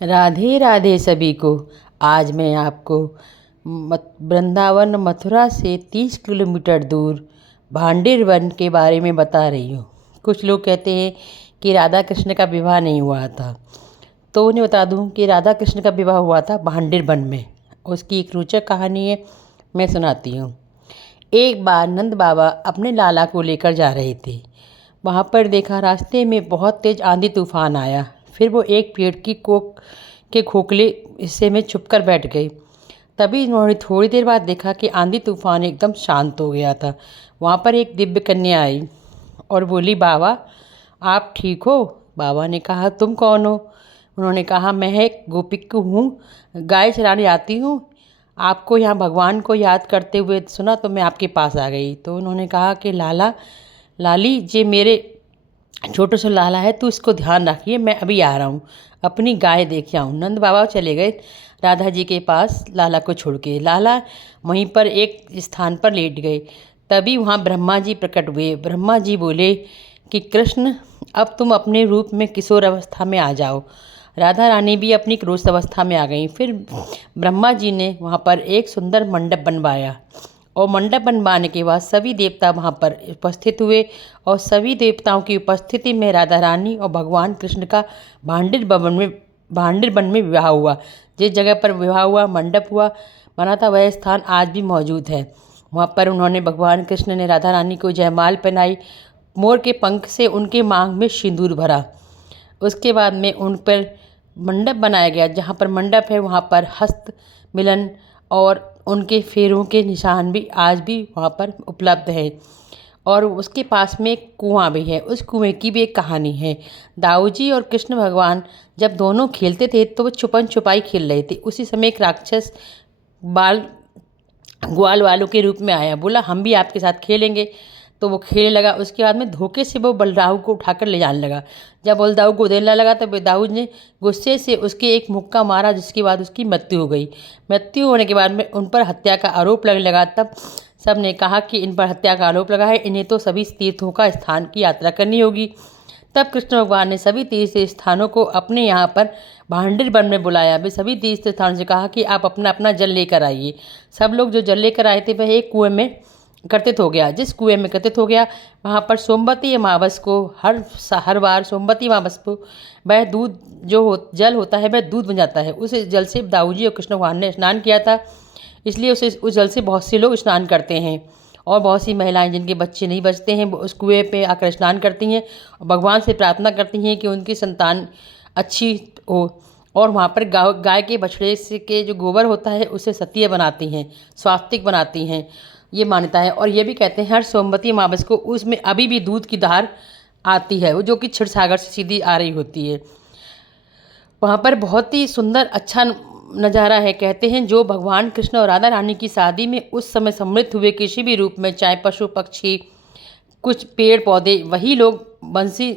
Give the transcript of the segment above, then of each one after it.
राधे राधे सभी को। आज मैं आपको वृंदावन मथुरा से 30 किलोमीटर दूर भांडिर वन के बारे में बता रही हूँ। कुछ लोग कहते हैं कि राधा कृष्ण का विवाह नहीं हुआ था, तो उन्हें बता दूँ कि राधा कृष्ण का विवाह हुआ था भांडिर वन में। उसकी एक रोचक कहानी है, मैं सुनाती हूँ। एक बार नंद बाबा अपने लाला को लेकर जा रहे थे। वहाँ पर देखा रास्ते में बहुत तेज आंधी तूफान आया। फिर वो एक पेड़ की कोक के खोखले हिस्से में छुपकर बैठ गए। तभी उन्होंने थोड़ी देर बाद देखा कि आंधी तूफान एकदम शांत हो गया था। वहाँ पर एक दिव्य कन्या आई और बोली, बाबा आप ठीक हो? बाबा ने कहा, तुम कौन हो? उन्होंने कहा, मैं एक गोपिक हूँ, गाय चराने आती हूँ। आपको यहाँ भगवान को याद करते हुए सुना तो मैं आपके पास आ गई। तो उन्होंने कहा कि लाला लाली जे मेरे छोटे से लाला है, तो इसको ध्यान रखिए, मैं अभी आ रहा हूँ, अपनी गाय देख आऊँ। नंद बाबा चले गए राधा जी के पास लाला को छोड़ के। लाला वहीं पर एक स्थान पर लेट गए। तभी वहाँ ब्रह्मा जी प्रकट हुए। ब्रह्मा जी बोले कि कृष्ण, अब तुम अपने रूप में किशोर अवस्था में आ जाओ। राधा रानी भी अपनी क्रोध अवस्था में आ गई। फिर ब्रह्मा जी ने वहाँ पर एक सुंदर मंडप बनवाया और मंडप बनवाने के बाद सभी देवता वहाँ पर उपस्थित हुए और सभी देवताओं की उपस्थिति में राधा रानी और भगवान कृष्ण का भांडिर वन में विवाह हुआ। जिस जगह पर विवाह हुआ, मंडप हुआ बना था, वह स्थान आज भी मौजूद है। वहाँ पर उन्होंने भगवान कृष्ण ने राधा रानी को जयमाल पहनाई, मोर के पंख से उनके मांग में सिंदूर भरा। उसके बाद में उन पर मंडप बनाया गया। जहाँ पर मंडप है वहाँ पर हस्त मिलन और उनके फेरों के निशान भी आज भी वहाँ पर उपलब्ध है। और उसके पास में एक कुआं भी है। उस कुएं की भी एक कहानी है। दाऊ जी और कृष्ण भगवान जब दोनों खेलते थे तो वो छुपन छुपाई खेल रहे थे। उसी समय एक राक्षस बाल ग्वाल वालों के रूप में आया, बोला हम भी आपके साथ खेलेंगे। तो वो खेलने लगा। उसके बाद में धोखे से वो बलदाऊ को उठाकर ले जाने लगा। जब बलदाऊ को देने लगा तो बलदाऊ ने गुस्से से उसके एक मुक्का मारा, जिसके बाद उसकी मृत्यु हो गई। मृत्यु होने के बाद में उन पर हत्या का आरोप लगने लगा। तब सब ने कहा कि इन पर हत्या का आरोप लगा है, इन्हें तो सभी तीर्थों का स्थान की यात्रा करनी होगी। तब कृष्ण भगवान ने सभी तीर्थ स्थानों को अपने यहाँ पर भांडिर वन में बुलाया। वे सभी तीर्थ स्थानों से कहा कि आप अपना अपना जल लेकर आइए। सब लोग जो जल लेकर आए थे वह एक कुएं में एकत्रित हो गया। जिस कुएं में एकत्रित हो गया वहाँ पर सोमवती अमावस को हर बार सोमवती अमावस को वह दूध जल होता है वह दूध बन जाता है। उस जल से दाऊ जी और कृष्ण भगवान ने स्नान किया था, इसलिए उस जल से बहुत से लोग स्नान करते हैं। और बहुत सी महिलाएं जिनके बच्चे नहीं बचते हैं वो उस कुएं पे आकर स्नान करती हैं और भगवान से प्रार्थना करती हैं कि उनकी संतान अच्छी हो। और वहाँ पर गाय के बछड़े से के जो गोबर होता है उससे सतिया बनाती हैं, स्वास्तिक बनाती हैं, ये मान्यता है। और ये भी कहते हैं हर सोमवती अमावस को उसमें अभी भी दूध की धार आती है, वो जो कि क्षीर सागर से सीधी आ रही होती है। वहाँ पर बहुत ही सुंदर अच्छा नज़ारा है। कहते हैं जो भगवान कृष्ण और राधा रानी की शादी में उस समय सम्मिलित हुए किसी भी रूप में, चाहे पशु पक्षी कुछ पेड़ पौधे, वही लोग बंसी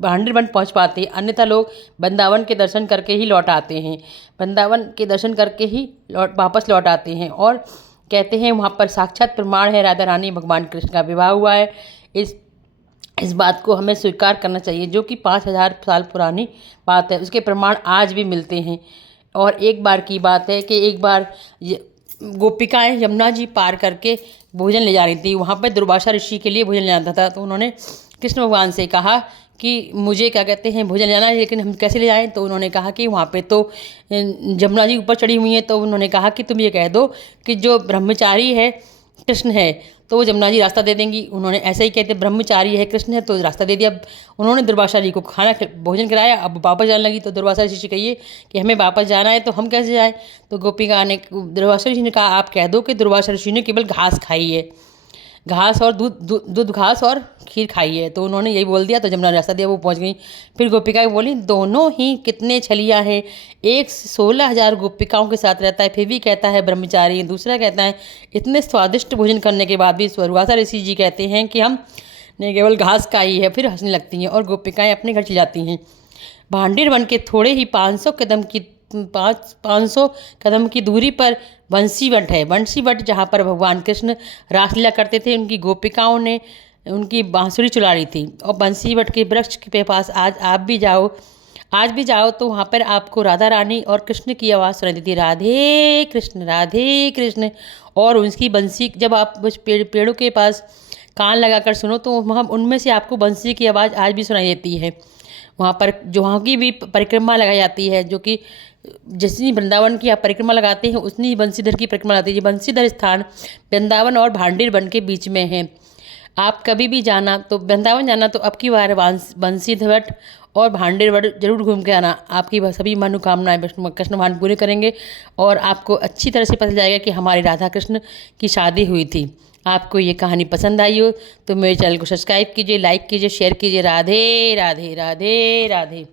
भांडिर वन पहुँच पाते हैं। अन्यथा लोग वृंदावन के दर्शन करके ही लौट आते हैं, वृंदावन के दर्शन करके ही वापस लौट आते हैं। और कहते हैं वहाँ पर साक्षात प्रमाण है राधा रानी भगवान कृष्ण का विवाह हुआ है। इस बात को हमें स्वीकार करना चाहिए, जो कि 5000 साल पुरानी बात है। उसके प्रमाण आज भी मिलते हैं। और एक बार की बात है कि एक बार गोपिकाएं यमुना जी पार करके भोजन ले जा रही थी। वहाँ पर दुर्वासा ऋषि के लिए भोजन ले जाना था। तो उन्होंने कृष्ण भगवान से कहा कि मुझे क्या कहते हैं भोजन ले जाना है, लेकिन हम कैसे ले जाएं? तो उन्होंने कहा कि वहाँ पे तो यमुना जी ऊपर चढ़ी हुई हैं। तो उन्होंने कहा कि तुम ये कह दो कि जो ब्रह्मचारी है कृष्ण है, तो वो यमुना जी रास्ता दे देंगी। उन्होंने ऐसे ही कहते ब्रह्मचारी है कृष्ण है तो रास्ता दे दिया। अब उन्होंने दुर्वासा जी को भोजन कराया। अब वापस जाने लगी तो दुर्वासा ऋषि कहिए कि हमें वापस जाना है तो हम कैसे जाएं? तो गोपिका ने दुर्वासा ऋषि ने कहा आप कह दो कि दुर्वासा ऋषि ने केवल घास खाई है, घास और दूध घास और खीर खाई है। तो उन्होंने यही बोल दिया तो यमुना रास्ता दिया, वो पहुंच गई। फिर गोपिका बोली दोनों ही कितने छलिया हैं, एक 16,000 गोपिकाओं के साथ रहता है फिर भी कहता है ब्रह्मचारी, दूसरा कहता है इतने स्वादिष्ट भोजन करने के बाद भी दुर्वासा ऋषि जी कहते हैं कि हम ने केवल घास खाई है। फिर हंसने लगती हैं और गोपिकाएँ अपने घर चली जाती हैं। भांडिर वन के थोड़े ही 500 कदम की दूरी पर बंसी वट है। बंसी वट जहाँ पर भगवान कृष्ण रासलीला करते थे, उनकी गोपिकाओं ने उनकी बांसुरी चला रही थी। और बंसी वट के वृक्ष के पास आज आप भी जाओ, आज भी जाओ तो वहाँ पर आपको राधा रानी और कृष्ण की आवाज़ सुनाई देती है, राधे कृष्ण। और उसकी बंसी, जब आप उस पेड़ों के पास कान लगाकर सुनो तो वहाँ उनमें से आपको बंसी की आवाज़ आज भी सुनाई देती है। वहाँ पर जो वहाँ की भी परिक्रमा लगाई जाती है, जो कि जितनी वृंदावन की आप परिक्रमा लगाते हैं उतनी ही बंसीधर की परिक्रमा लगाती है। ये बंसीधर स्थान वृंदावन और भांडीर वन के बीच में है। आप कभी भी जाना तो वृंदावन जाना तो अब की बार बंसीधर और भांडेर वन जरूर घूम के आना। आपकी वह सभी मनोकामनाएं विष्णु कृष्ण भगवान पूरे करेंगे और आपको अच्छी तरह से पता चल जाएगा कि हमारे राधा कृष्ण की शादी हुई थी। आपको ये कहानी पसंद आई हो तो मेरे चैनल को सब्सक्राइब कीजिए, लाइक कीजिए, शेयर कीजिए। राधे राधे राधे राधे।